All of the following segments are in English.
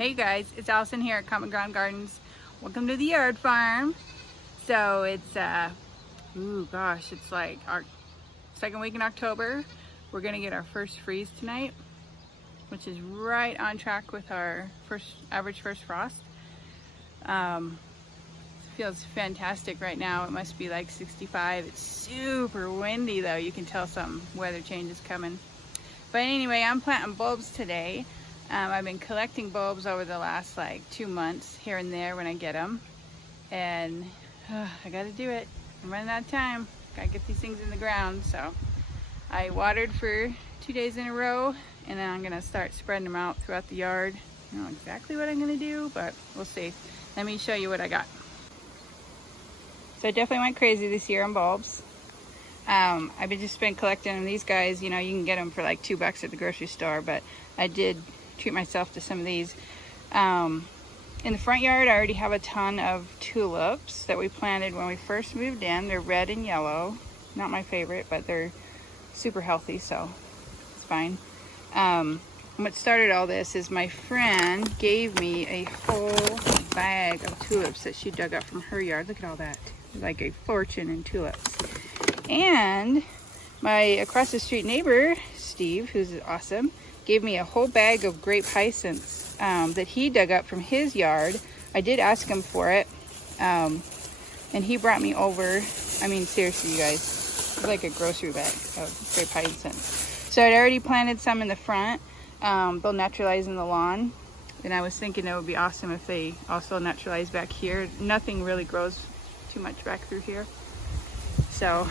Hey guys, it's Allison here at Common Ground Gardens. Welcome to the yard farm. So it's it's like our second week in October. We're gonna get our first freeze tonight, which is right on track with our average first frost. Feels fantastic right now. It must be like 65. It's super windy though. You can tell some weather change is coming. But anyway, I'm planting bulbs today. I've been collecting bulbs over the last like 2 months here and there when I get them, and I gotta do it. I'm running out of time. Gotta get these things in the ground. So I watered for 2 days in a row, and then I'm gonna start spreading them out throughout the yard. I don't know exactly what I'm gonna do, but we'll see. Let me show you what I got. So I definitely went crazy this year on bulbs. I've just been collecting them. These guys, you know, you can get them for like $2 at the grocery store, but I did treat myself to some of these. In the front yard, I already have a ton of tulips that we planted when we first moved in. They're red and yellow. Not my favorite, but they're super healthy, so it's fine. What started all this is my friend gave me a whole bag of tulips that she dug up from her yard. Look at all that. Like a fortune in tulips. And my across the street neighbor, Steve, who's awesome, gave me a whole bag of grape hyacinths that he dug up from his yard. I did ask him for it, and he brought me over. I mean, seriously, you guys, it's like a grocery bag of grape hyacinths. So I'd already planted some in the front. They'll naturalize in the lawn, and I was thinking it would be awesome if they also naturalize back here. Nothing really grows too much back through here. So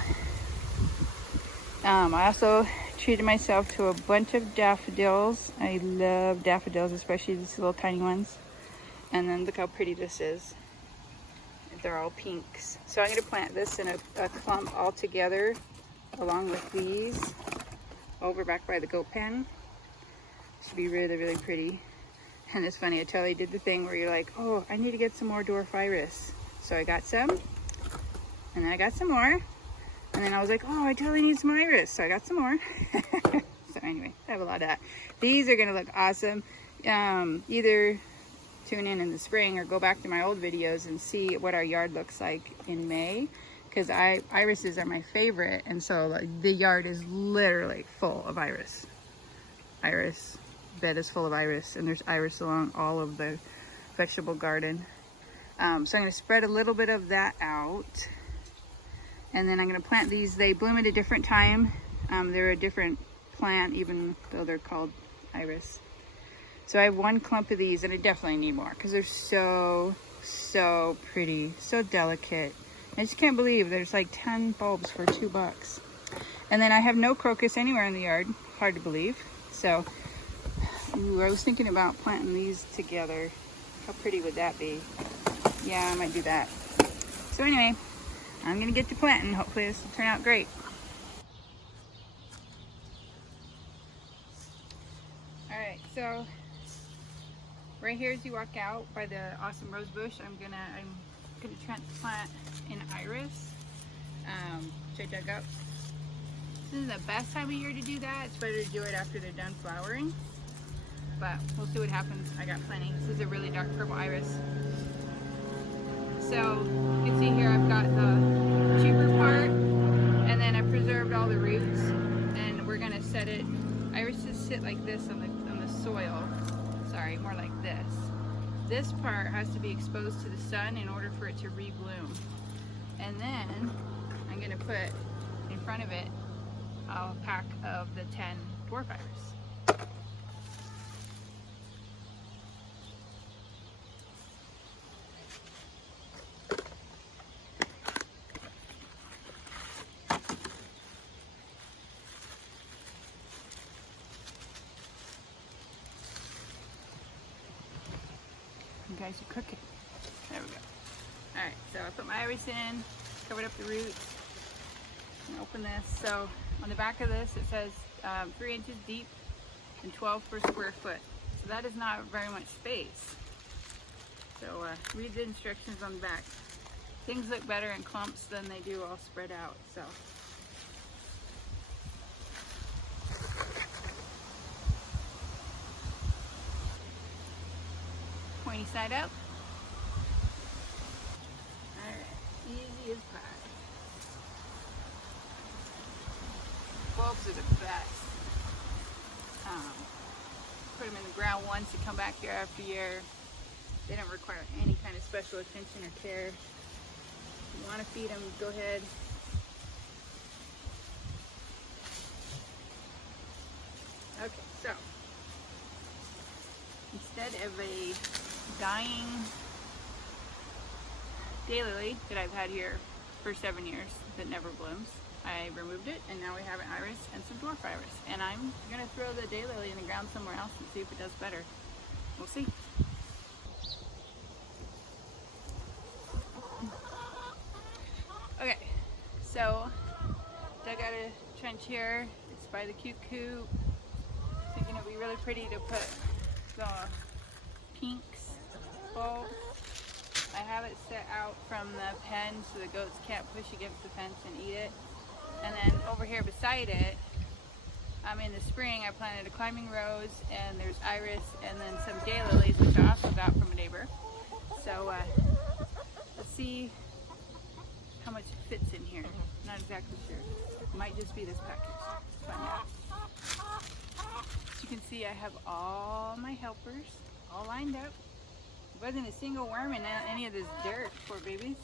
I also treated myself to a bunch of daffodils. I love daffodils, especially these little tiny ones. And then look how pretty this is. They're all pinks. So I'm going to plant this in a clump all together along with these over back by the goat pen. Should be really, really pretty. And it's funny, I totally did the thing where you're like, oh, I need to get some more dwarf iris. So I got some, and then I got some more. And then I was like, oh, I totally need some iris. So I got some more. So anyway, I have a lot of that. These are gonna look awesome. Either tune in the spring or go back to my old videos and see what our yard looks like in May. Because irises are my favorite. And so like, the yard is literally full of iris. Iris bed is full of iris. And there's iris along all of the vegetable garden. So I'm gonna spread a little bit of that out. And then I'm going to plant these. They bloom at a different time. They're a different plant, even though they're called iris. So I have one clump of these, and I definitely need more because they're so, so pretty, so delicate. I just can't believe there's like 10 bulbs for $2. And then I have no crocus anywhere in the yard. Hard to believe. So I was thinking about planting these together. How pretty would that be? Yeah, I might do that. So anyway, I'm gonna get to planting. Hopefully this will turn out great. All right, so right here as you walk out by the awesome rose bush, I'm gonna transplant an iris, which I dug up. This isn't the best time of year to do that. It's better to do it after they're done flowering, but we'll see what happens. I got plenty. This is a really dark purple iris. So you can see here I've got the cheaper part, and then I preserved all the roots, and we're gonna set it. Irises sit like this on the soil. Sorry, more like this. This part has to be exposed to the sun in order for it to rebloom. And then I'm gonna put in front of it a pack of the 10 dwarf iris. You guys are cooking. There we go. Alright, so I put my iris in, covered up the roots, and open this. So on the back of this it says 3 inches deep and 12 per square foot. So that is not very much space. So read the instructions on the back. Things look better in clumps than they do all spread out. So Any side up? Alright, easy as pie. Bulbs are the best. Put them in the ground once and come back year after year. They don't require any kind of special attention or care. If you want to feed them, go ahead. Okay, so instead of a dying daylily that I've had here for 7 years that never blooms, I removed it, and now we have an iris and some dwarf iris. And I'm gonna throw the daylily in the ground somewhere else and see if it does better. We'll see. Okay, so dug out a trench here. It's by the cute coop. Thinking it'd be really pretty to put the pinks bulb. I have it set out from the pen so the goats can't push against the fence and eat it. And then over here beside it, in the spring I planted a climbing rose, and there's iris and then some daylilies, which I also got from a neighbor. So let's see how much fits in here. Not exactly sure. It might just be this package. Let's find out. As you can see, I have all my helpers all lined up. There wasn't a single worm in any of this dirt, poor babies.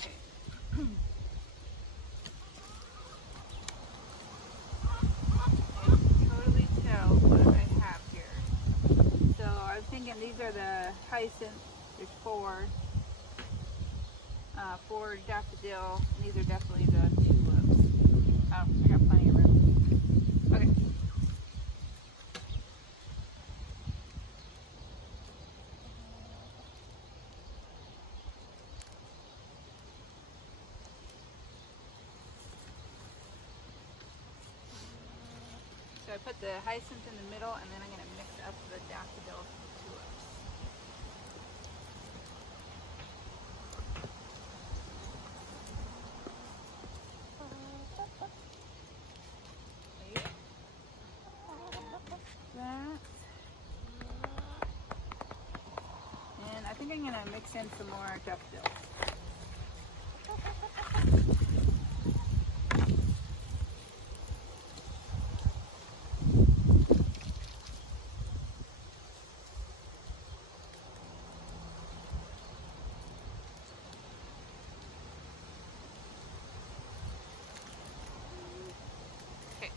Okay. I can totally tell what I have here. So I'm thinking these are the hyacinths. There's four daffodil, and these are definitely the tulips. Oh, I got plenty of room. Okay. So I put the hyacinth in the middle, and then I'm going to mix up the daffodils and the tulips. And I think I'm going to mix in some more daffodils. Okay.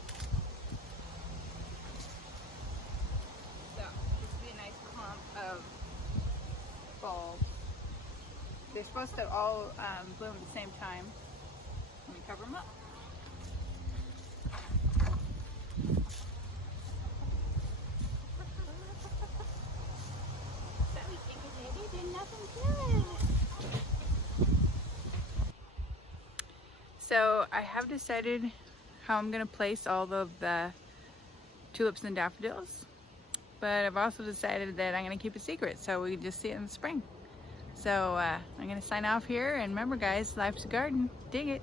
So this would be a nice clump of bulb. They're supposed to all bloom at the same time. Let me cover them up. So we think they did nothing to it. So I have decided how I'm going to place all of the tulips and daffodils, but I've also decided that I'm going to keep it secret so we can just see it in the spring. So I'm going to sign off here, and remember guys, life's a garden. Dig it.